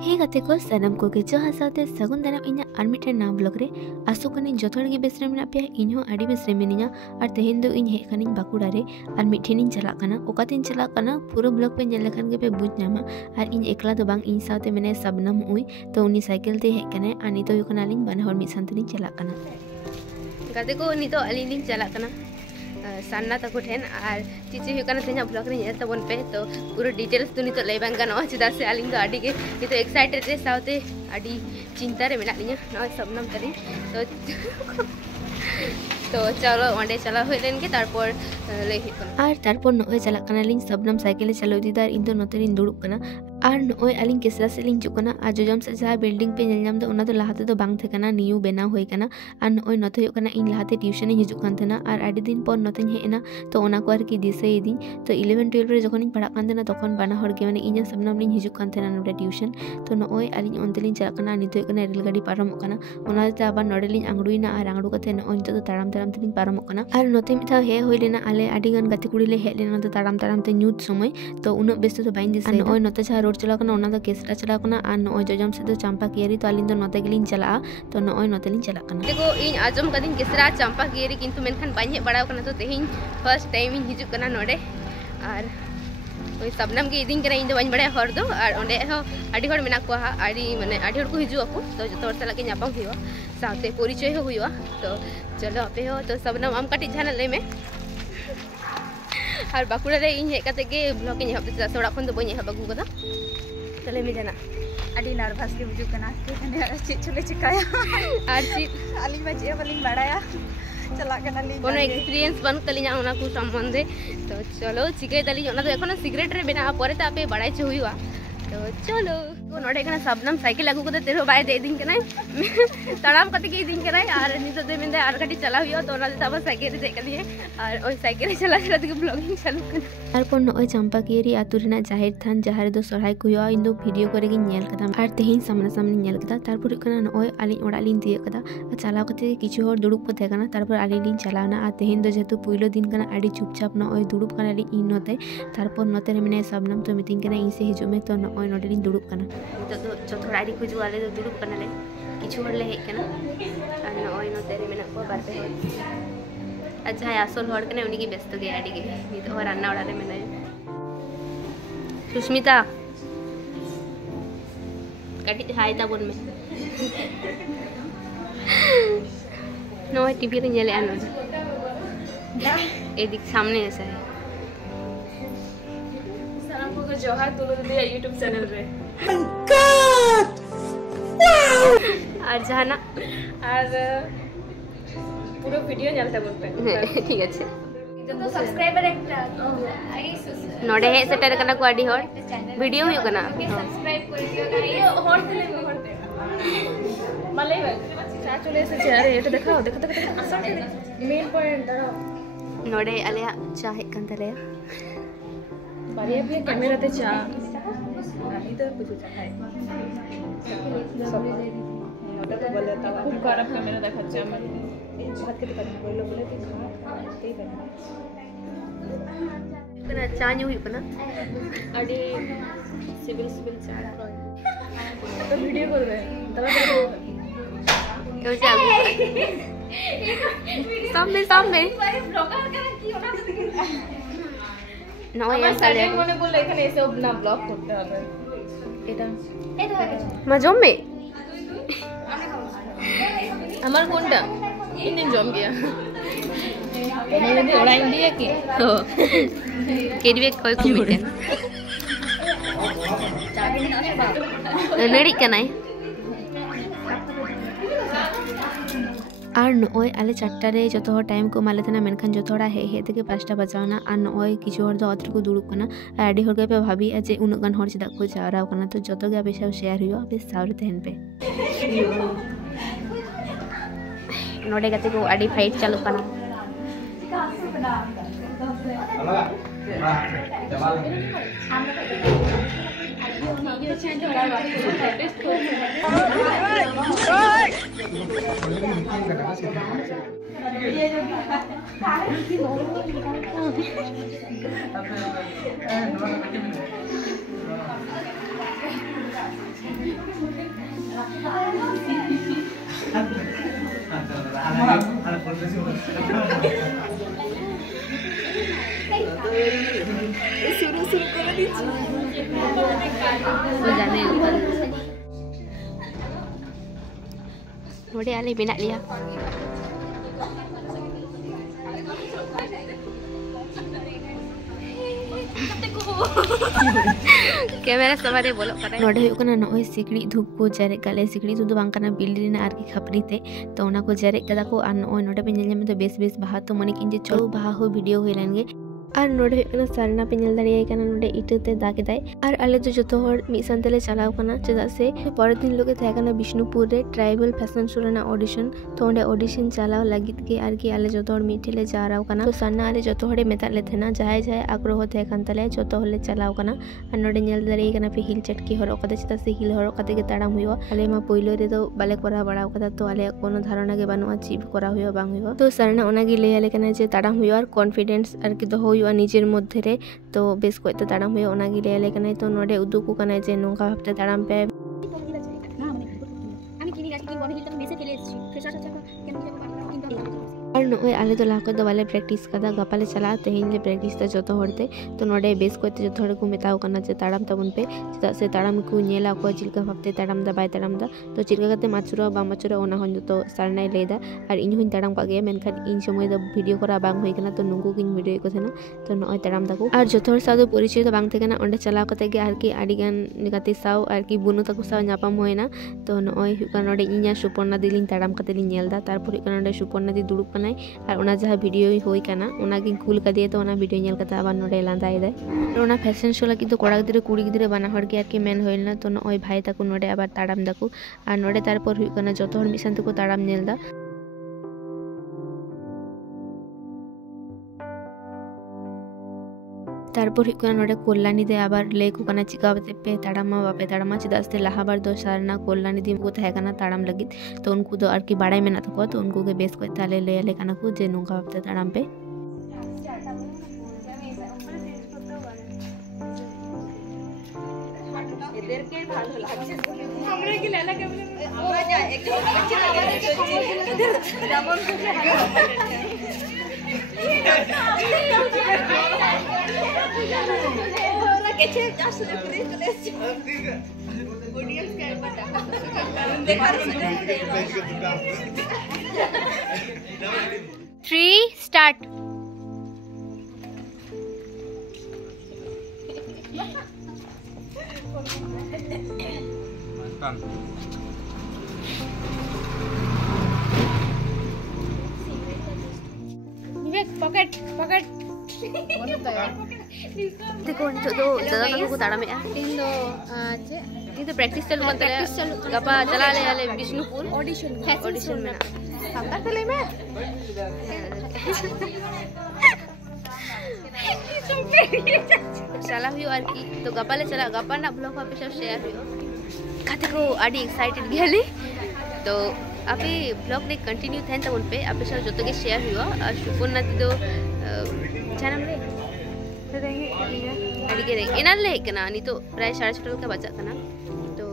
हे गाते को सनम को के जहाँ साथे सगुन दाराम इन्या आर्मिटे नाम ब्लॉग रे आसो कने जथोड़ गे बेसरे मेना पे इन हो आडी बेसरे मेनिया और तेहेन दो इन हे खानिन बाकुड़ा रे और मिठेनिन चला कना ओकातिन चला कना पूरा ब्लॉग पे नेल लेखान गे पे बुझ नामा और इन एकला दो बांग इन साथे मेने सबनम उई तो उनी साइकिल ते हे कने आनी तो युकना लिंग बना हर मिसान तनी चला कना गाते को नी तो अलिनिन चला कना सान्ना तको ठेन और चीचे हुकना तेना ब्लॉग रे नेल तबन पे तो पूरा डिटेल्स तो नी तो लय बांग गानो चेदा से आलिंग तो आडी गे नी तो एक्साइटेड रे साथे आडी चिंता रे मेना लिया नय सबनम तरी तो चलो ओंडे चला हुई लेन के तारपर लय हुकना और तारपर नय चला कना लिंग सबनम साइकिल चलो दीदार इन तो नतरिन दुड़ुब कना और नय आलिंग केसरा से लिंग जुकना आ जोजम से जहा बिल्डिंग पे नेलनाम दो ओना तो लाहाते तो बांग थे कना न्यू बेना होई कना और नय नते हुई कना इन लाहाते ट्यूशन हिजुक कान थेना और आडी दिन पर नते हेना तो ओना को आरकी दिसे इदी तो 11 12 रे जखन इन पढ़ा कान थेना तखन बाना हर के माने इन्या सबनाम लिंग हिजुक कान थेना नोडे ट्यूशन तो नय आलिंग ओनते लिंग चला कना नितो कना रेल गाड़ी पारम कना ओना ते आबार नोडे लिंग आंगड़ुइना और आंगड़ु कते नय तो ताराम ताराम ते लिंग पारम कना और नते मिथा हे होई लेना आले आडी गान गाते कुड़ी ले हे लेना तो ताराम ताराम ते न्यूट समय तो उन बेस तो बाइन दिसे नय नते जा रोड चला कना ओना केसरा चला कना और नय जोजम से तो चंपा कियारी तो आलिन तो नते गेलिन चला तो नय नते लिन चला कना देखो इन आजम कदिन केसरा चंपा कियारी किंतु मेनखान बाइन हे बड़ाव कना तो तेहिन फर्स्ट टाइम इन हिजुक कना नोडे और ओई सबनम के इदिन कना इन दो बाइन बड़ाय हर दो और ओंडे हो आडी हर मेना को आडी माने आडी हर को हिजु ako तो जतो हर सला के न्यापाम हुआ साथे परिचय हो हुआ तो चलो आपे हो तो सबनम आम काटी जाना ले में और बाकुड़ा रे इन हे कते के ब्लॉग इन हबते सड़ा खन तो बኝ हब अगु कदा चले में जाना अड़ी नर्वस के बुझु कना के कने चीज चले चिकाया और चीज आली बजे बलिंग बड़ाया चला कना ली कोनो एक्सपीरियंस बन तलिया ओना को संबंधे तो चलो चिके दली ओना तो एखोना सिगरेट रे बिना परे त आपे बड़ाई छ हुईवा तो चलो को नोडे कना सबनम साइकिल लागू कते तेरो बाय दे दिन कना तड़ाम कते के दिन कना और नितो दे मिंदे आर गाड़ी चला हुईवा तो ओना तब साइकिल रे देख लिए और ओई साइकिल चला चला के ब्लॉगिंग चालू कर तारपर नय चंपा कियारी आतु रेना जाहिर थान जहारे दो सराय को हुआ इन दो वीडियो करे गे नेल कदा और तेहिन सामने सामने नेल कदा तारपर कना नय आली ओड़ा लिन दिए कदा चलाव कते किछु हर दुड़ुब को थे कना तारपर आली लिन चलावना आ तेहिन दो जेतु पहिलो दिन कना आडी चुपचाप नय दुड़ुब कना ली इन नते तारपर नते रे मेने सबनम तो मिटिंग कना इन से हिजु में तो नय नोडे लिन दुड़ुब कना तो चथोड़ा आडी खुजु वाले तो दुड़ुब कना ले किछु हर ले हे कना और नय नते रे मेना को बार पे अच्छा आसल हर कने उनी की व्यस्त गे आडी गे नी तो रान्ना ओड़ा रे मेने सुष्मिता कटी हाय ता बोन में नो टीवी रे नेले आनो एदिक सामने ऐसा है सनम को जोहार तुलो दिया YouTube चैनल रे और जाना और पूरा वीडियो चलता बोलते ठीक है तो सब्सक्राइबर एक नोडे हे सेटर कना को आडी हर वीडियो हुई कना सब्सक्राइब कर दियो ना ये हरते मले चा चले से चेहरे ये देखो देखो असल मेन पॉइंट दारा नोडे आलिया चा हे कंतले बारे पे कैमरा ते चा नहीं तो कुछ चाहे सब ओटा तो बोले ता खूब खराब कैमरा देखा चा मैं बात के कर बोले बोले कि ते कना चा न्यू हुई कना अड़ी सिविल चा तो वीडियो कर रहे हैं तब तो चा सामने ब्लॉगर का की होना नय साले মনে বলে এখানে এসে না ব্লগ করতে হবে এটা মজমে আমার কোনটা ইন্দিন জম গিয়া मैंने भी ओड़ा इंडिया की हो केडवे कोई कुमिटे नड़ी कनाय और नय आले 4टा रे जतो टाइम को माले थना मेनखान जतोड़ा हे हे तके 5टा बजावना और नय किछु हर दो अत्र को दुड़ुब कना आडी हर पे भाबी जे उन गन हर चिदा को जाराव कना तो जतो गे बेसा शेयर हुआ बे साउर तेन पे नोडे गते को आडी फाइट चालू कना शुरू कर दीजिए वो जाने नोडे आले मेना लिया कैमरा सवारे बोलो करे नोडे हुई कना नोय सिकड़ी धूप को जरे काले सिकड़ी तो बांग कना बिल्डिंग ना आरकी खपरी ते तो ओना को जरे कदा को आन नोय नोडे पे नेल में तो बेस बेस बाहा तो मने किन जे चलो बाहा हो वीडियो हुई लेंगे और नोडे हुई कना सारना पे नेल दाड़ियाय कना नोडे इटते दागेदाय और आले तो जतो हर मी संतले चलाव कना चेदा से पर दिन लोगे थाय कना विष्णुपुर रे ट्राइबल फैशन शो रेना ऑडिशन तो ओंडे ऑडिशन चलाव लागित के आरकी आले जतो हर मीठेले जाराव कना तो सारना आले जतो हरे मेता ले थेना जाय जाय आग्रह थाय कान तले जतो हले चलाव कना और नोडे नेल दाड़ियाय कना पे हिल चटकी हरो कदा चेदा से हिल हरो कते के ताड़ाम हुयो आले मा पहिले रे तो बाले करा बड़ाव कदा तो आले कोनो धारणा के बानुआ चिप करा हुयो बांग हुयो तो सारना ओना गे ले आले कना जे ताड़ाम हुयो और कॉन्फिडेंस आरकी दो हुयो निजेर मध्य रे तो बेस कोते ताड़ाम हुयो ओना गे ले आले कना तो नोडे उदुकु कना जे नोंका हफ्ते ताड़ाम पे और नोय आले तो लाको दो वाले प्रैक्टिस कदा गपाले चला तेहिन ले प्रैक्टिस त जतो हरते तो नोडे बेस कोते जतो हर को मेताव कना जे ताड़ाम तबन पे चदा से ताड़ाम को नेला को चिलका हफ्ते ताड़ाम दा बाय ताड़ाम दा तो चिलका कते माचुरा बा माचुरा ओना हन जतो सारनाय लेदा और इन हुन ताड़ाम का गे मेनखान इन समय द वीडियो करा बांग होय कना तो नुंगु किन वीडियो को थेना तो नोय ताड़ाम दाको और जतो हर सादो परिचय तो बांग थेकना ओंडे चला कते गे आरकी आडिगान निगाते साव आरकी बुनु ताको साव न्यापाम होयना तो नोय हुका नोडे इन्या सुपर्णा दिलिन ताड़ाम कते लिन नेलदा तारपर हुका नोडे सुपर्णा दी दुड़ुप कनाय और ओना जहाँ वीडियो होई काना ओना गिन कुल का दिए तो ओना वीडियो नेल कता आबार नोडे लांदाय दे ओना फैशन शो लगी तो कोड़ा गिद्रे कुड़ी गिद्रे बाना हर के आरकी मेन होइलना तो नोय भाई ताको नोडे आबार ताड़ाम दाको और नोडे तारपर हुई काना जतो हर मिशन तको ताड़ाम नेलदा तारपर हुई काना नोडे कोल्लानी दे आबार लेको काना चिकावते पे ताड़ामा बापे ताड़ामा चिदास्ते लाहाबार दो सारना कोल्लानी दी को थाय काना ताड़ाम लगित तो उनको दो आरकी बाड़ाय मेना तको तो उनको के बेस को ताले ले आले काना को जे नोंका हफ्ते ताड़ाम पे এদেরকে ভালো লাগছে আমরা কি লেলা কেমন আমরা যা একটু বাচ্চা লাগে যেমন ওরা কেছে জাস্ট করে চলে এসেছে অডিয়েন্স কে একবার দেখার জন্য 3 स्टार्ट विवेक पॉकेट पॉकेट देखो नितो दो दादा को ताड़ा में इन दो चे इन तो प्रैक्टिस चल मत गपा चला ले आले विष्णुपुर ऑडिशन में सामना चले में चला हुई और की तो गपा ले चला गपा ना ब्लॉग पे सब शेयर हुई खाते को आडी एक्साइटेड गेली तो अभी ब्लॉग ने कंटिन्यू थे तब उन पे आप सब जो के शेयर हुआ और सुपुर्णा तो चैनल रे तो देंगे आडी के रे एनाल ले कना नी तो प्राय 6:30 का बजा कना तो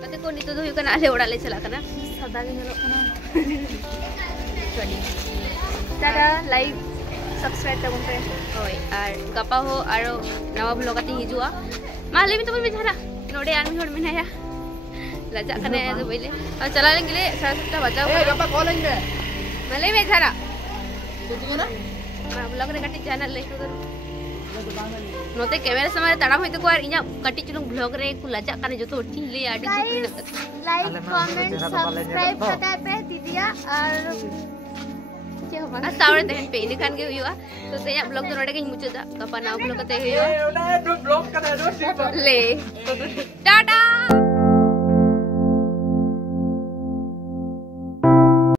कते को नितो हुई कना आले ओड़ा ले चला कना सदा गे नेलो कना टाटा लाइक सब्सक्राइब तबन पे होय और गपा हो आरो नवा ब्लॉग आते हिजुआ माले में तो मैं जरा नोडे आर्मी होड़ में नया लजा कने तो पहले और चला लेंगे 7:30 बजाओ ए गपा कॉल लेंगे माले में जरा कुछ ना ब्लॉग रे कटी चैनल ले तो नोते कैमरा समारे ताड़ा होइते को आर इया कटी चुलुंग ब्लॉग रे को लजा कने जो तो ठीक ले आडी लाइक कमेंट सब्सक्राइब कता पे दीदिया और क्या हो बना सावरे तहन पे इनखान के हुआ तो तेया ब्लॉग तो नोडे के मुचदा कपा ना ब्लॉग कते हुआ ए ओडा ब्लॉग कता ले टाटा।